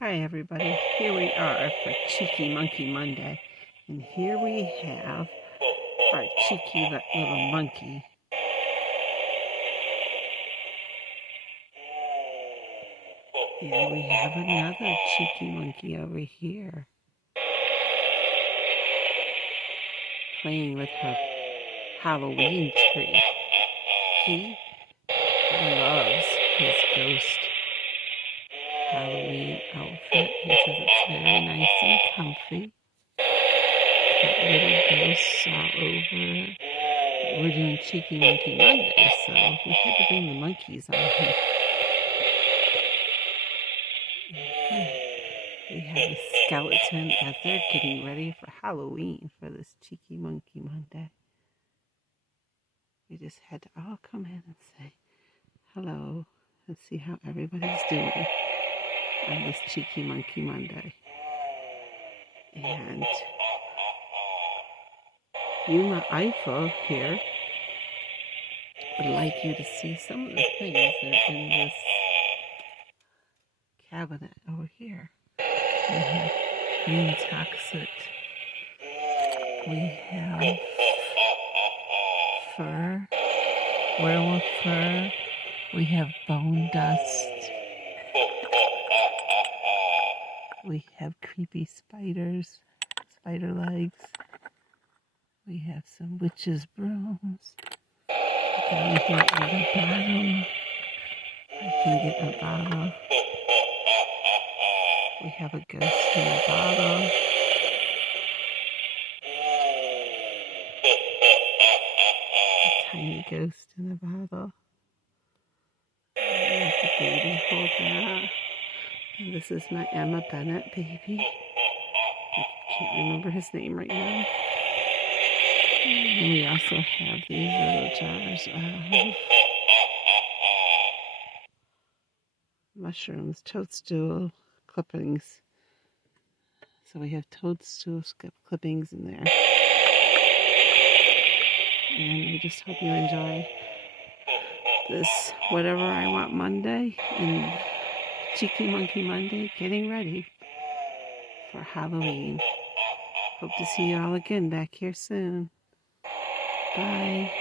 Hi everybody, here we are for Cheeky Monkey Monday, and here we have our cheeky little monkey. And we have another cheeky monkey over here, playing with her Halloween tree. He loves his ghost Halloween outfit. He says it's very nice and comfy. Got little ghosts all over. We're doing Cheeky Monkey Monday, so we had to bring the monkeys on here. We have a skeleton as they're getting ready for Halloween for this Cheeky Monkey Monday. We just had to all come in and say hello and see how everybody's doing on this Cheeky Monkey Monday. And Yuma Eiffel here would like you to see some of the things that are in this cabinet over here. We have green toxic. We have fur, werewolf fur. We have bone dust. We have creepy spiders, spider legs. We have some witches' brooms. Down here at the bottom, I can get a bottle. We have a ghost in a bottle. A tiny ghost in a bottle. And the baby hold that. And this is my Emma Bennett baby. I can't remember his name right now. And we also have these little jars of mushrooms, toadstool clippings. So we have toadstool clippings in there. And we just hope you enjoy this Whatever I Want Monday and Cheeky Monkey Monday, getting ready for Halloween. Hope to see you all again back here soon. Bye.